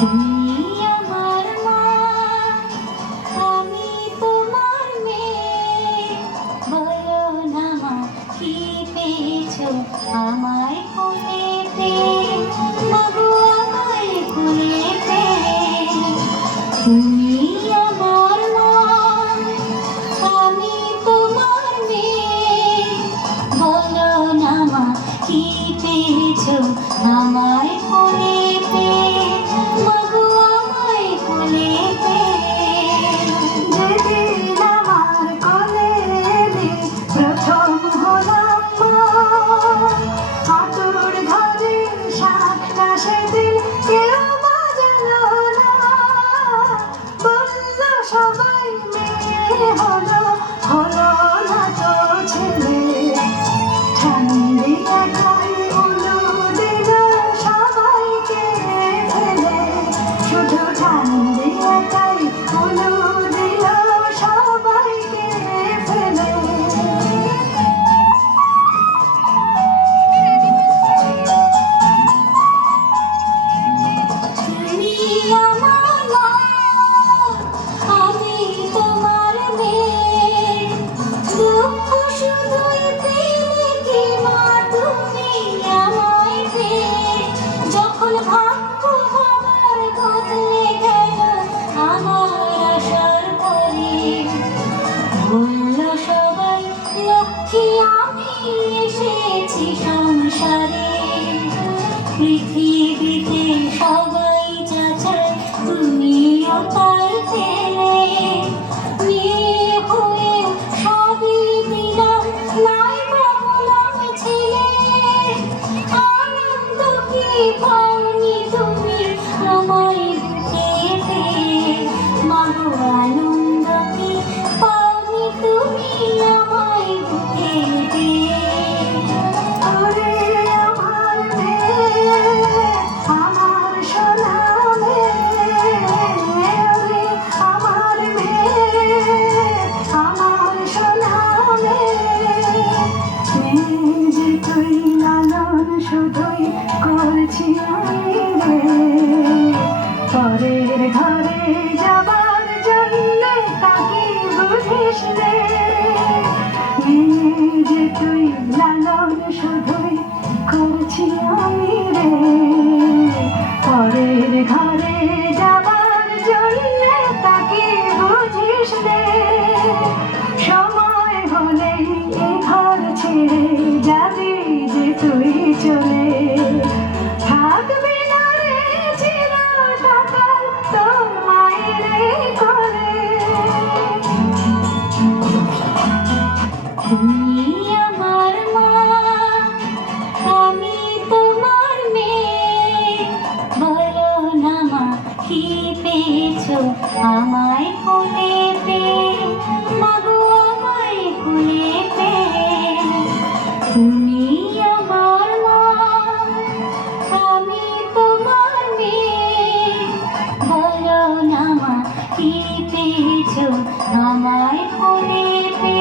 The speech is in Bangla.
তুমি আমার মা, আমি তোমার মেয়ে। বলো না মা, কি পেয়েছো আমায় কোলেতে? মাগো আমায় কোলেতে। তুমি আমার মা, আমি তোমার মেয়ে। বলো না মা, কি পেয়েছো আমায় কোলেতে? মাগো আমায় কোলেতে। যেদিন আমার কোলে এলে প্রথম হলাম মা, আতুর ঘরের শাকটা সেদিন কেউ বাজালো না। বলল সবাই মেয়ে হলো, হলো না তো ছেলে। ঠান্ডি একাই উলু দিল সবাইকে ফেলে, শুধু ঠান্ডি একাই উলু দিল সবাইকে ফেলে। তুমি আমার মা, আমি তোমার মেয়ে। দুঃখ শুধুই পেলে কি মা তুমি আমায় পেয়ে? যখন ভাগ্য আমার বদলে গেল আমার আশার পরে, বলল সবাই লক্ষ্মী আমি এসেছি সংসারে। পৃথিবীতে সবাই যাচাই, তুমিও তাই পেলে। মেয়ে হয়ে সবই দিলাম, নাই বললাম ছেলে। আনন্দ কি পাওনি তুমি আমায় বুকে পেয়ে? মাগো আনন্দ কি পাওনি তুমি আমায় বুকে পেয়ে? ওরে আমার মেয়ে, আমার সোনা মেয়ে। ওরে আমার মেয়ে, আমার সোনা মেয়ে। মেয়ে যে তুই লালন শুধুই করছি আমি রে, পরের ঘরে যাবার জন্যে তাকে বুঝিস রে। মেয়ে যে তুই লালন শুধুই করছি আমি রে, পরের ঘরে যাবার জন্যে তাকে বুঝিস রে। সময় হলেই এ ঘর ছেড়ে যাবি যে তুই চলে, থাকবি না রে চিরকাল তোর মায়ের কোলে। তুমি আমার মা, আমি তোমার মেয়ে। বলো না মা, কি পেয়েছো আমায় কোলেতে? মাগো আমায় কোলেতে। তুমি আমার মা, আমি তোমার মেয়ে। বলো না মা, কি পেয়েছো আমায় কোলেতে?